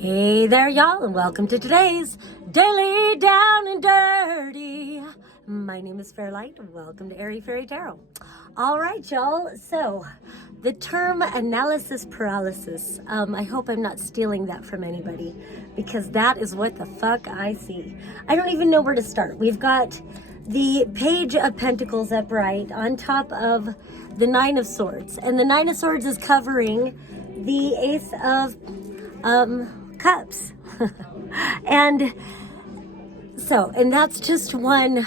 Hey there, y'all, and welcome to today's Daily Down and Dirty. My name is Fairlight. Welcome to Airy Fairy Tarot. All right, y'all. So, the term analysis paralysis. I hope I'm not stealing that from anybody, because that is what the fuck I see. I don't even know where to start. We've got the Page of Pentacles upright on top of the Nine of Swords, and the Nine of Swords is covering the Ace of Cups. and that's just one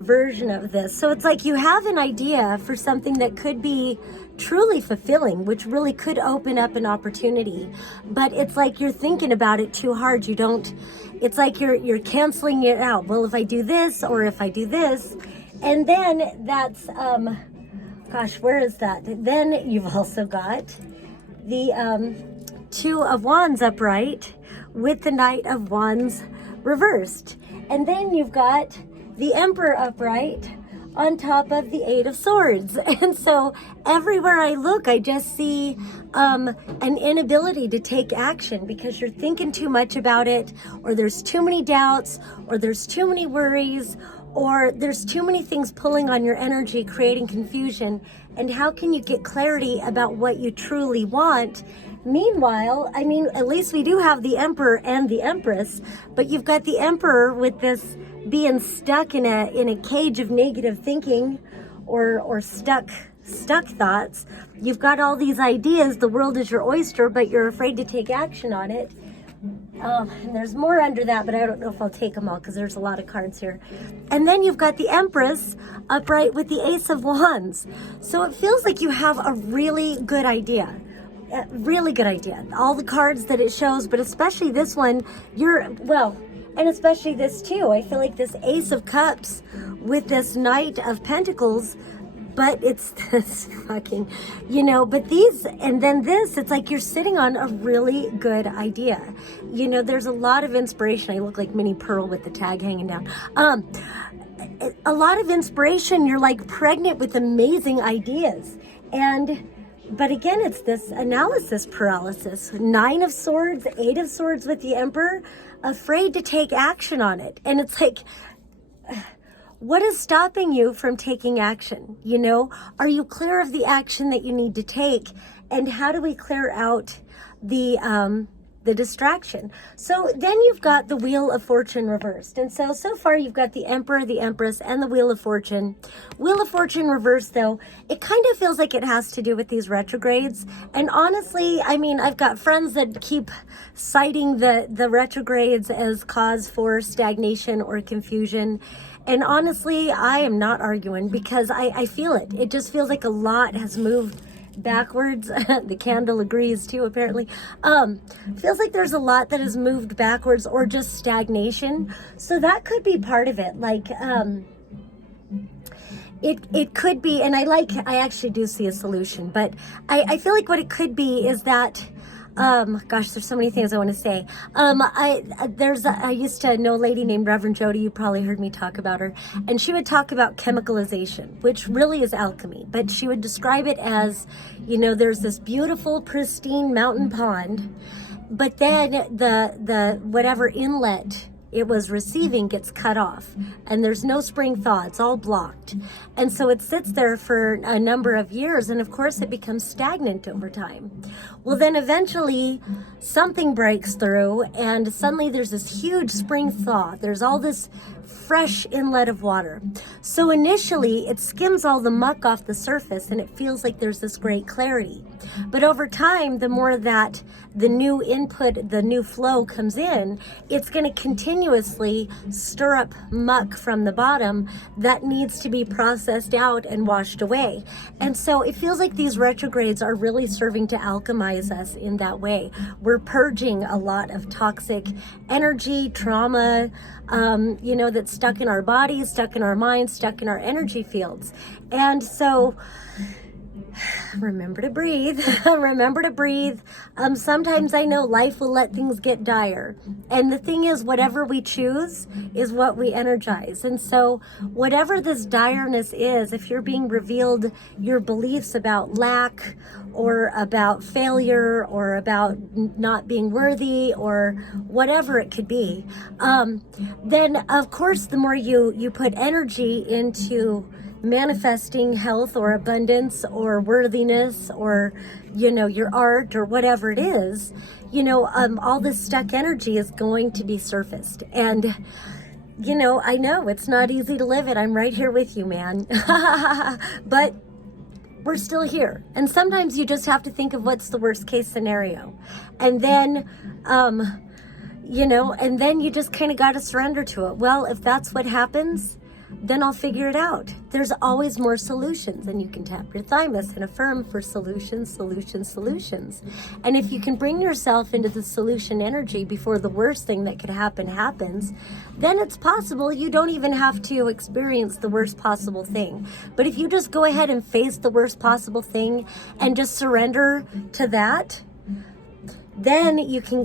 version of this. So it's like you have an idea for something that could be truly fulfilling, which really could open up an opportunity, but it's like you're thinking about it too hard. It's like you're canceling it out. Well, if I do this, or if I do this, and then that's gosh, where is that? Then you've also got the Two of Wands upright with the Knight of Wands reversed. And then you've got the Emperor upright on top of the Eight of Swords. And so everywhere I look, I just see an inability to take action because you're thinking too much about it, or there's too many doubts, or there's too many worries, or there's too many things pulling on your energy, creating confusion. And how can you get clarity about what you truly want? Meanwhile, I mean, at least we do have the Emperor and the Empress, but you've got the Emperor with this being stuck in a cage of negative thinking, or stuck thoughts. You've got all these ideas, the world is your oyster, but you're afraid to take action on it. And there's more under that, but I don't know if I'll take them all because there's a lot of cards here. And then you've got the Empress upright with the Ace of Wands. So it feels like you have a really good idea. Really good idea. All the cards that it shows, but especially this one, and especially this too. I feel like this Ace of Cups with this Knight of Pentacles, but it's this fucking, but these, and then this, it's like you're sitting on a really good idea. There's a lot of inspiration. I look like Minnie Pearl with the tag hanging down. A lot of inspiration. You're like pregnant with amazing ideas. But again, it's this analysis paralysis. Nine of Swords, Eight of Swords with the Emperor, afraid to take action on it. And it's like, what is stopping you from taking action? Are you clear of the action that you need to take? And how do we clear out the distraction? So then you've got the Wheel of Fortune reversed. And so far you've got the Emperor, the Empress, and the Wheel of Fortune. Wheel of Fortune reversed, though, it kind of feels like it has to do with these retrogrades. And honestly, I mean, I've got friends that keep citing the retrogrades as cause for stagnation or confusion. And honestly, I am not arguing, because I feel it. It just feels like a lot has moved backwards. The candle agrees too, apparently. Feels like there's a lot that has moved backwards, or just stagnation. So that could be part of it. Like, it could be, and I actually do see a solution, but I feel like what it could be is that, gosh, there's so many things I want to say. I used to know a lady named Reverend Jody. You probably heard me talk about her. And she would talk about chemicalization, which really is alchemy. But she would describe it as, there's this beautiful, pristine mountain pond, but then the whatever inlet it was receiving gets cut off, and there's no spring thaw. It's all blocked. And so it sits there for a number of years, and of course it becomes stagnant over time. Well, then eventually something breaks through, and suddenly there's this huge spring thaw. There's all this fresh inlet of water. So initially it skims all the muck off the surface, and it feels like there's this great clarity. But over time, the more that the new input, the new flow comes in, it's going to continuously stir up muck from the bottom that needs to be processed out and washed away. And so it feels like these retrogrades are really serving to alchemize us in that way. We're purging a lot of toxic energy, trauma, that's stuck in our bodies, stuck in our minds, stuck in our energy fields. And so Remember to breathe. Remember to breathe. Sometimes I know life will let things get dire. And the thing is, whatever we choose is what we energize. And so whatever this direness is, if you're being revealed your beliefs about lack or about failure or about not being worthy or whatever it could be, then of course the more you put energy into manifesting health or abundance or worthiness or, your art or whatever it is, all this stuck energy is going to be surfaced. And, I know it's not easy to live it. I'm right here with you, man. But we're still here. And sometimes you just have to think of what's the worst case scenario. And then, and then you just kind of got to surrender to it. Well, if that's what happens, then I'll figure it out. There's always more solutions, and you can tap your thymus and affirm for solutions. And if you can bring yourself into the solution energy before the worst thing that could happen happens, then it's possible you don't even have to experience the worst possible thing. But if you just go ahead and face the worst possible thing and just surrender to that, then you can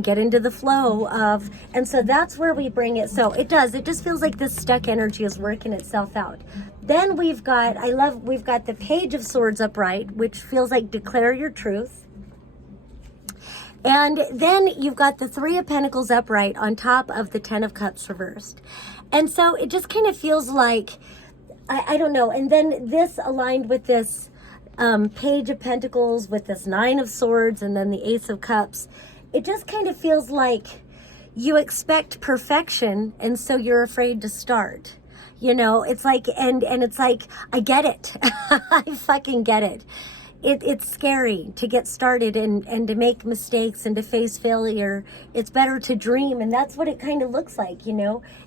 get into the flow of, and so that's where we bring it. So it just feels like this stuck energy is working itself out. Then we've got the Page of Swords upright, which feels like declare your truth. And then you've got the Three of Pentacles upright on top of the Ten of Cups reversed. And so it just kind of feels like, I don't know. And then this aligned with this Page of Pentacles with this Nine of Swords and then the Ace of Cups. It just kind of feels like you expect perfection and so you're afraid to start. It's like, and it's like, I get it. I fucking get it. It's scary to get started and to make mistakes and to face failure. It's better to dream, and that's what it kind of looks like,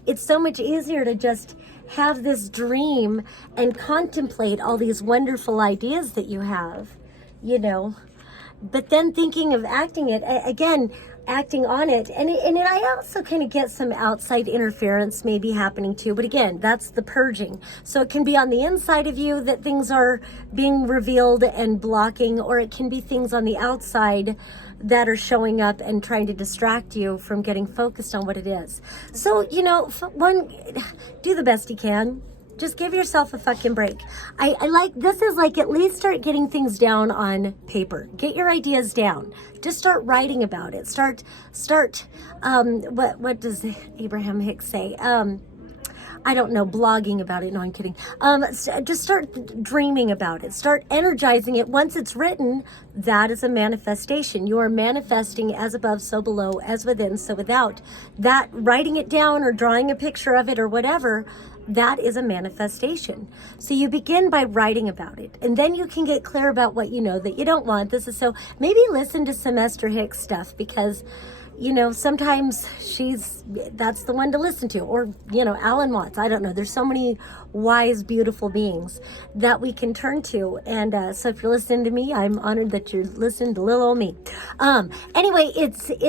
It's so much easier to just have this dream and contemplate all these wonderful ideas that you have, But then thinking of acting on it, and I also kind of get some outside interference maybe happening too, but again, that's the purging. So it can be on the inside of you that things are being revealed and blocking, or it can be things on the outside that are showing up and trying to distract you from getting focused on what it is. So, do the best you can. Just give yourself a fucking break. I like, this is like, at least start getting things down on paper. Get your ideas down. Just start writing about it. Start, what does Abraham Hicks say? I don't know, blogging about it. No, I'm kidding. Just start dreaming about it. Start energizing it. Once it's written, that is a manifestation. You are manifesting as above, so below, as within, so without. That, writing it down or drawing a picture of it or whatever, that is a manifestation. So you begin by writing about it, and then you can get clear about what you know that you don't want. Maybe listen to some Esther Hicks stuff, because sometimes that's the one to listen to, or, Alan Watts. I don't know. There's so many wise, beautiful beings that we can turn to. And so if you're listening to me, I'm honored that you're listening to little old me. Anyway,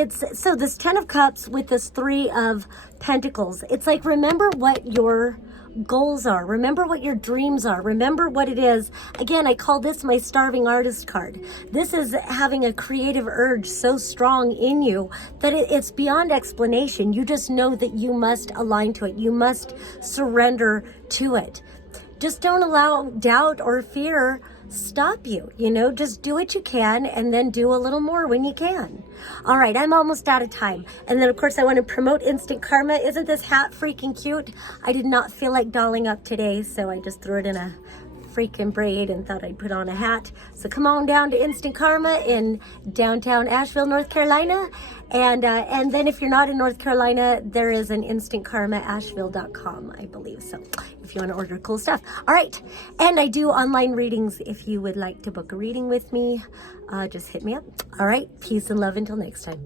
so this Ten of Cups with this Three of Pentacles. It's like, remember what your goals are. Remember what your dreams are. Remember what it is. Again, I call this my starving artist card. This is having a creative urge so strong in you that it's beyond explanation. You just know that you must align to it. You must surrender to it. Just don't allow doubt or fear stop you. Just do what you can, and then do a little more when you can. All right, I'm almost out of time. And then, of course, I want to promote Instant Karma. Isn't this hat freaking cute? I did not feel like dolling up today, so I just threw it in a freaking braid and thought I'd put on a hat. So come on down to Instant Karma in downtown Asheville, North Carolina. And then if you're not in North Carolina, there is an instantkarmaasheville.com, I believe. So if you want to order cool stuff. All right. And I do online readings. If you would like to book a reading with me, just hit me up. All right. Peace and love until next time.